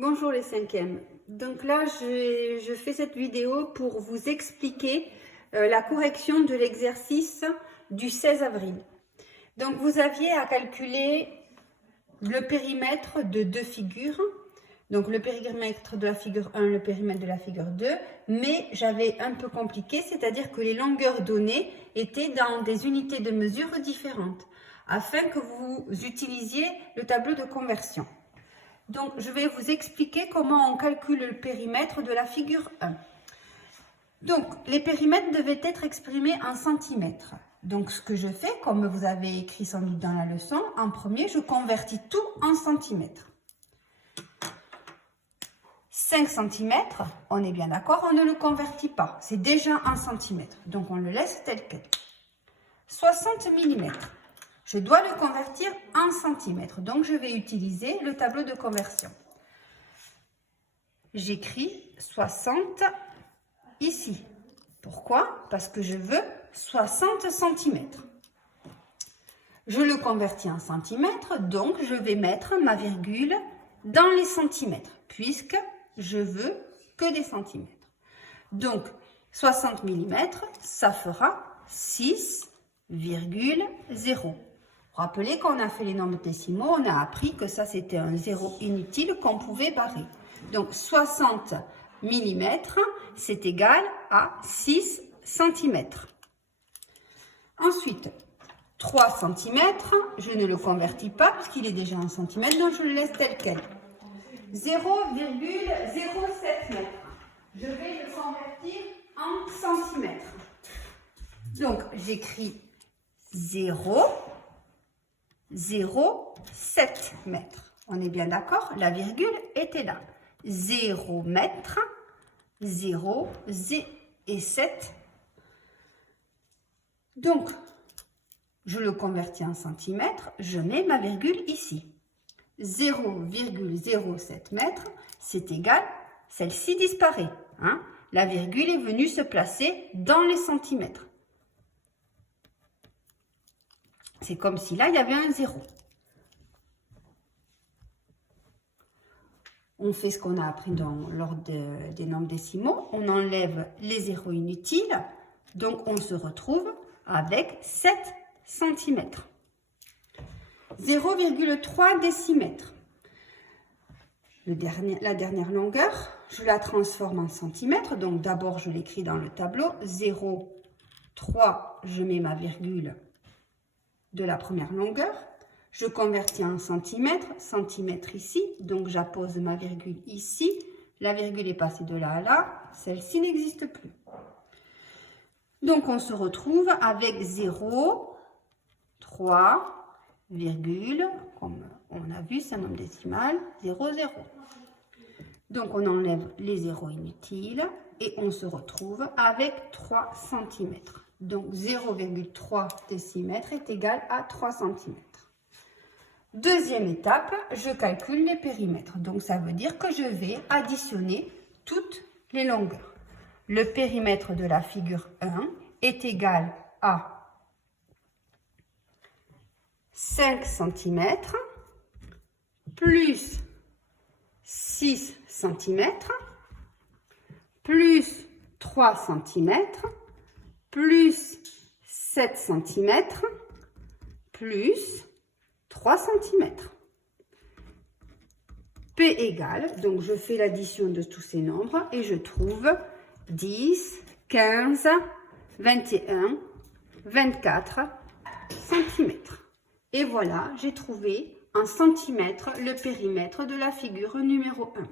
Bonjour les cinquièmes. Donc là, je fais cette vidéo pour vous expliquer la correction de l'exercice du 16 avril. Donc vous aviez à calculer le périmètre de deux figures. Donc le périmètre de la figure 1, le périmètre de la figure 2. Mais j'avais un peu compliqué, c'est-à-dire que les longueurs données étaient dans des unités de mesure différentes, afin que vous utilisiez le tableau de conversion. Donc, je vais vous expliquer comment on calcule le périmètre de la figure 1. Donc, les périmètres devaient être exprimés en centimètres. Donc, ce que je fais, comme vous avez écrit sans doute dans la leçon, en premier, je convertis tout en centimètres. 5 cm, on est bien d'accord, on ne le convertit pas. C'est déjà en centimètres. Donc, on le laisse tel quel. 60 mm. Je dois le convertir en centimètres, donc je vais utiliser le tableau de conversion. J'écris 60 ici. Pourquoi? Parce que je veux 60 cm. Je le convertis en centimètres, donc je vais mettre ma virgule dans les centimètres, puisque je veux que des centimètres. Donc 60 mm, ça fera 6,0. Rappelez qu'on a fait les nombres décimaux, on a appris que ça c'était un zéro inutile qu'on pouvait barrer. Donc 60 mm, c'est égal à 6 cm. Ensuite, 3 cm, je ne le convertis pas puisqu'il est déjà en centimètres, donc je le laisse tel quel. 0,07 m. Je vais le convertir en centimètres. Donc j'écris 0,07 mètres. On est bien d'accord? La virgule était là. 0 mètre, 0 et 7. Donc, je le convertis en centimètres. Je mets ma virgule ici. 0,07 mètres, c'est égal. Celle-ci disparaît. Hein? La virgule est venue se placer dans les centimètres. C'est comme si là, il y avait un 0. On fait ce qu'on a appris lors des nombres décimaux. On enlève les zéros inutiles. Donc, on se retrouve avec 7 cm. 0,3 décimètres. La dernière longueur, je la transforme en centimètres. Donc, d'abord, je l'écris dans le tableau. 0,3, je mets ma virgule de la première longueur, je convertis en centimètres, centimètres ici, donc j'appose ma virgule ici, la virgule est passée de là à là, celle-ci n'existe plus. Donc on se retrouve avec 0,3, comme on a vu, c'est un nombre décimal, 0, 0. Donc on enlève les zéros inutiles et on se retrouve avec 3 cm. Donc 0,3 décimètres est égal à 3 cm. Deuxième étape, je calcule les périmètres. Donc ça veut dire que je vais additionner toutes les longueurs. Le périmètre de la figure 1 est égal à 5 cm plus 6 cm plus 3 cm plus 7 cm plus 3 cm. P égale, donc je fais l'addition de tous ces nombres et je trouve 10, 15, 21, 24 cm. Et voilà, j'ai trouvé en centimètres le périmètre de la figure numéro 1.